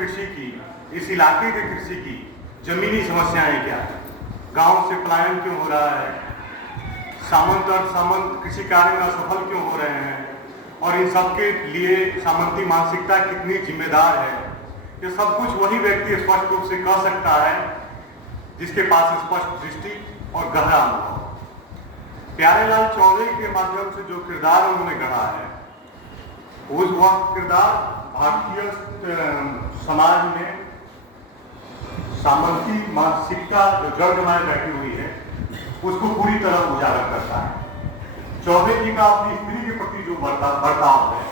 कृषि की, इस इलाके के कृषि की जमीनी समस्याएं क्या है, गांव से पलायन क्यों हो रहा है, सामंत और सामंत कृषि कार्य में असफल क्यों हो रहे हैं, और इन सब के लिए सामंती मानसिकता कितनी जिम्मेदार है, ये सब कुछ वही व्यक्ति स्पष्ट रूप से कह सकता है जिसके पास स्पष्ट दृष्टि और गहरा अनुभव। प्यारेलाल चौधरी के माध्यम से जो किरदार उन्होंने गढ़ा है, वह किरदार भारतीय समाज में सामंती मानसिकता जो जड़ जमाए बैठी हुई है उसको पूरी तरह उजागर करता है। चौधरी जी का अपनी स्त्री के प्रति जो बर्ताव है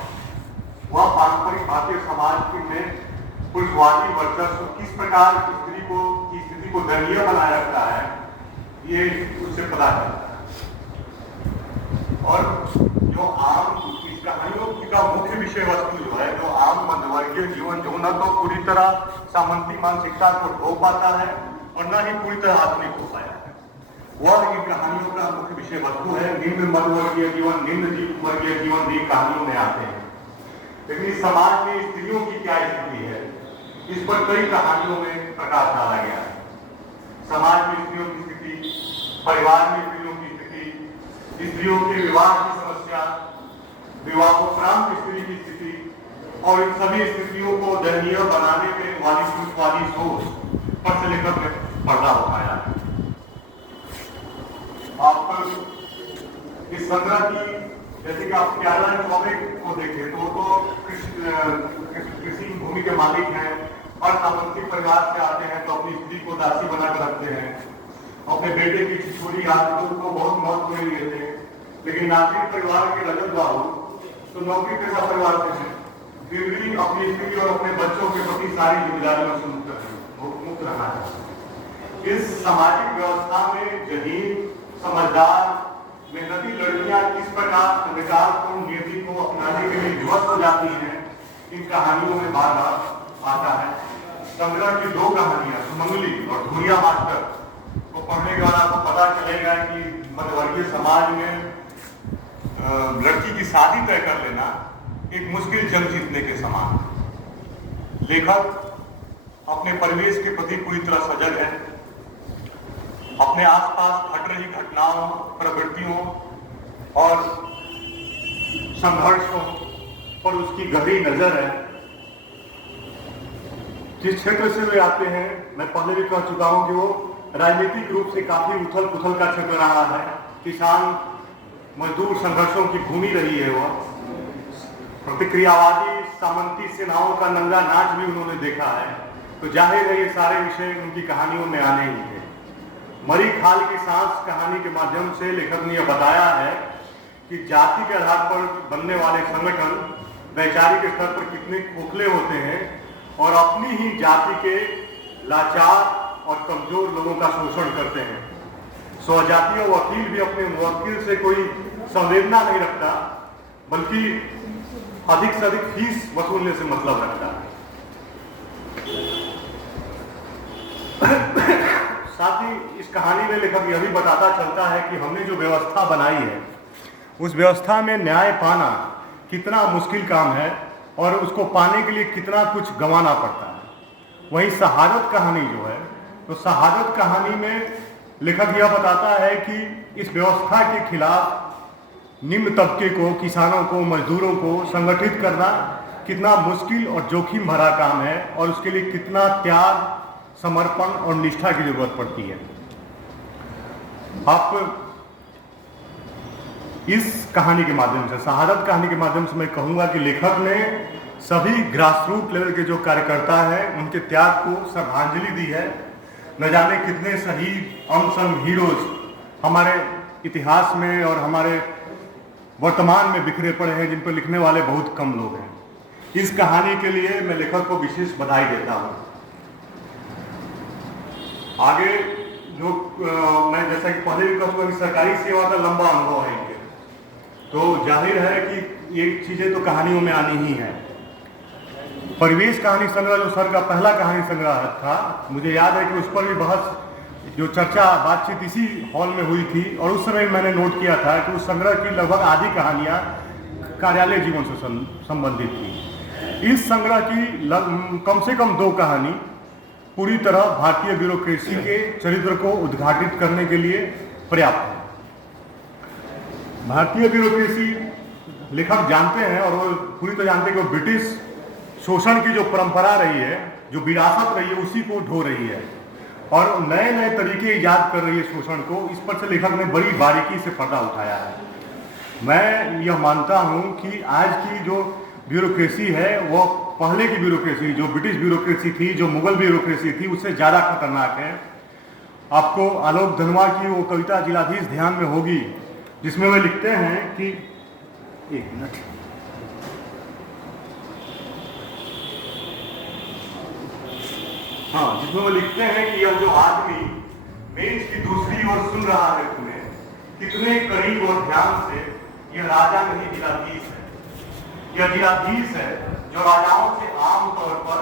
वह पारंपरिक भारतीय समाज में पुरुषवादी वर्चस्व किस प्रकार स्त्री को की स्थिति को दयनीय बनाए रखता है, ये उससे पता चलता है। और जो आम इस कहानियों का मुख्य विषय वस्तु जो है, जो आम मध्यवर्गीय जीवन जो न तो पूरी तरह सामंती मानसिकता को ढो पाता है और न ही पूरी तरह आधुनिक हो पाया है, वह इन कहानियों का मुख्य विषय वस्तु है। निम्न मध्यवर्गीय जीवन, निम्न वर्गीय जीवन भी कहानियों में आते हैं, लेकिन समाज में स्त्रियों की क्या स्थिति है इस पर कई कहानियों में प्रकाश डाला गया है। समाज में स्त्रियों की स्थिति, परिवार में स्त्रियों की स्थिति, स्त्रियों के विवाह की समस्या, विवाहोपरांत स्त्री की स्थिति और इन सभी स्थितियों को दयनीय बनाने में वाली पुरुषवादी सोच पर से लेकर पर्दा उठाया है। आप इस संग्रह की जैसे कि आप प्यारेलाल चौधरी को देखें तो वो तो कृषि भूमि के मालिक हैं और सामंती परिवार से आते हैं, तो अपनी स्त्री को दासी बनाकर रखते हैं, अपने बेटे की छिछोरी आदतों को बहुत महत्व में लिए थे। लेकिन नागरिक परिवार के रजत बाबू तो नौकरी पेशा परिवार से हैं, फिर भी अपनी स्त्री और अपने बच्चों के प्रति सारी जिम्मेदारियों से मुक्त रहना चाहते हैं। इस सामाजिक व्यवस्था में जहीन, समझदार, मेहनती लड़कियां किस प्रकार संविधानपूर्ण नीति को अपनाने के लिए विवश हो जाती हैं, इन कहानियों में बार बार आता है। संग्रह की दो कहानियां, सुमंगली और धुरिया मास्टर को पढ़ने के बाद आपको पता चलेगा कि मध्यवर्गीय समाज में लड़की की शादी तय कर लेना एक मुश्किल जंग जीतने के समान। लेखक अपने परिवेश के प्रति पूरी तरह सजग है, अपने आसपास घट रही घटनाओं, प्रवृत्तियों और संघर्षों पर उसकी गहरी नजर है। जिस क्षेत्र से वे आते हैं, मैं पहले भी कह चुका हूं कि वो राजनीतिक रूप से काफी उथल पुथल का क्षेत्र रहा है। किसान मजदूर संघर्षों की भूमि रही है। वह प्रतिक्रियावादी सामंती सेनाओं का नंगा नाच भी उन्होंने देखा है, तो जाहिर है ये सारे विषय उनकी कहानियों में आने ही थे। मरी खाल की सांस कहानी के माध्यम से लेखक ने यह बताया है कि जाति के आधार पर बनने वाले संगठन वैचारिक स्तर पर कितने खोखले होते हैं और अपनी ही जाति के लाचार और कमजोर लोगों का शोषण करते हैं। स्वजातीय वकील भी अपने मुवक्किल से कोई संवेदना नहीं रखता, बल्कि अधिक से अधिक फीस वसूलने से मतलब रखता है। साथ ही इस कहानी में लेखक यह भी बताता चलता है कि हमने जो व्यवस्था बनाई है उस व्यवस्था में न्याय पाना कितना मुश्किल काम है और उसको पाने के लिए कितना कुछ गंवाना पड़ता है। वहीं शहादत कहानी जो है, तो शहादत कहानी में लेखक यह बताता है कि इस व्यवस्था के खिलाफ निम्न तबके को, किसानों को, मजदूरों को संगठित करना कितना मुश्किल और जोखिम भरा काम है और उसके लिए कितना त्याग, समर्पण और निष्ठा की जरूरत पड़ती है। आप इस कहानी के माध्यम से, शहादत कहानी के माध्यम से मैं कहूँगा कि लेखक ने सभी ग्रासरूट लेवल के जो कार्यकर्ता हैं उनके त्याग को श्रद्धांजलि दी है। न जाने कितने शहीद, अनसंग हीरोज हमारे इतिहास में और हमारे वर्तमान में बिखरे पड़े हैं, जिन पर लिखने वाले बहुत कम लोग हैं। इस कहानी के लिए मैं लेखक को विशेष बधाई देता हूँ। आगे जो मैं जैसा कि पहले भी कहूँगा कि सरकारी सेवा का लंबा अनुभव है इनके, तो जाहिर है कि ये चीज़ें तो कहानियों में आनी ही है। परिवेश कहानी संग्रह जो सर का पहला कहानी संग्रह था, मुझे याद है कि उस पर भी बहस, जो चर्चा, बातचीत इसी हॉल में हुई थी और उस समय मैंने नोट किया था कि उस संग्रह की लगभग आधी कहानियाँ कार्यालय जीवन से संबंधित थी। इस संग्रह की कम से कम 2 कहानी पूरी तरह भारतीय ब्यूरोक्रेसी के चरित्र को उद्घाटित करने के लिए पर्याप्त है। भारतीय ब्यूरोक्रेसी लेखक जानते हैं और वो पूरी तरह जानते हैं कि वो ब्रिटिश शोषण की जो परंपरा रही है, जो विरासत रही है, उसी को ढो रही है और नए नए तरीके ईजाद कर रही है शोषण को। इस पर से लेखक ने बड़ी बारीकी से पर्दा उठाया है। मैं यह मानता हूं कि आज की जो ब्यूरोक्रेसी है वो पहले की ब्यूरोक्रेसी, जो ब्रिटिश ब्यूरोक्रेसी थी, जो मुगल ब्यूरोक्रेसी थी, उससे ज़्यादा खतरनाक है। आपको आलोक धनवा की वो कविता जिलाधीश ध्यान में होगी, जिसमें वे लिखते हैं कि एक मिनट, हाँ, जिसमें वो लिखते हैं कि यह जो आदमी मेज की दूसरी ओर सुन रहा है तुम्हें, कितने करीब और ध्यान से, यह राजा नहीं जिलाधीश है। यह जिलाधीश है जो राजाओं से आमतौर पर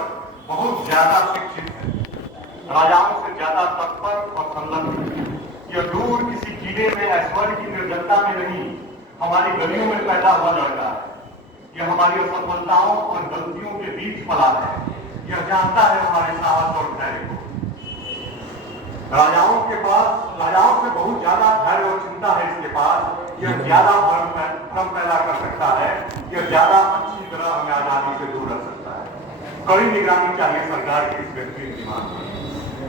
बहुत ज्यादा शिक्षित है, राजाओं से ज्यादा तत्पर और संलग्न है। यह दूर किसी किले में ऐश्वर्य की निर्जनता में नहीं, हमारी गलियों में पैदा हुआ लड़का है। यह हमारी असफलताओं और गलतियों के बीच पला है। यह जानता है हमारे साहस और धैर्य को। राजाओं से बहुत ज्यादा धैर्य और चिंता है इसके पास। यह ज्यादा भ्रम पैदा कर सकता है, यह ज्यादा अच्छी तरह हमें आजादी से दूर रख सकता है। कड़ी निगरानी चाहिए सरकार के इस बेहतरीन दिमाग पर।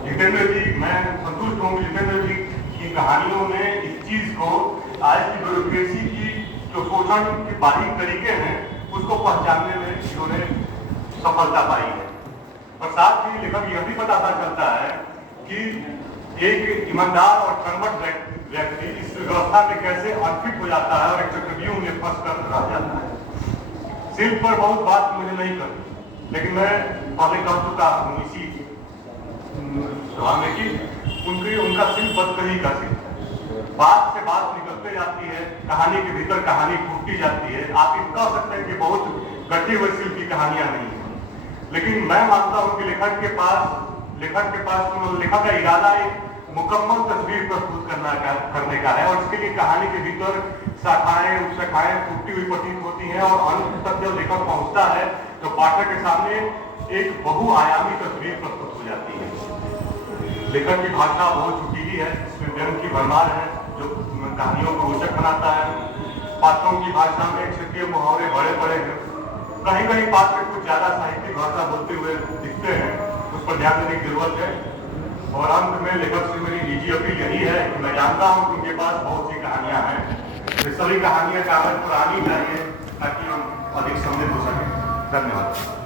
जितेंद्र जी, मैं संतुष्ट हूँ जितेंद्र जी की कहानियों में इस चीज को, आज की ब्यूरोक्रेसी की जो शोषण के बारीक तरीके हैं, उसको पहचानने में इन्होंने सफलता पाई है। और साथ ही लेखक यह भी बताता चलता है कि एक ईमानदार और कर्मठ व्यक्ति इस व्यवस्था में कैसे अनफिट हो जाता है और एक चक्रव्यूह में फंस कर रह जाता है। शिल्प पर बहुत बात मुझे नहीं करनी, लेकिन मैं पहले कह चुका हूँ इसी सभा में कि उनका शिल्प बदकही का शिल्प है। बात से बात निकलते जाती है, कहानी के भीतर कहानी फूटती जाती है। आप ये कह सकते हैं कि बहुत गढ़े हुए शिल्प की कहानियां नहीं है, लेकिन मैं मानता हूं कि लेखक का इरादा एक मुकम्मल तस्वीर प्रस्तुत करने का है और इसके लिए कहानी के भीतर शाखाएं उपशाखाएं फूटती हुई प्रतीत होती हैं और अंत तक जब लेखक पहुंचता है तो पाठक के सामने एक बहुआयामी तस्वीर प्रस्तुत हो जाती है। लेखक की भाषा बहुत चुटीली है, इसमें व्यंग की भरमार है जो कहानियों को रोचक बनाता है। पात्रों की भाषा में क्षेत्रीय मुहावरे बड़े बड़े हैं, कहीं कहीं पात्र कुछ ज्यादा साहित्यिक भाषा बोलते हुए दिखते हैं, उस पर ध्यान देने की जरूरत है। और अंत में लेखक से मेरी निजी अपील यही है कि मैं जानता हूं कि उनके पास बहुत सी कहानियां हैं, ये सभी कहानियां कागज पर आनी चाहिए ताकि हम अधिक समृद्ध हो सकें। धन्यवाद।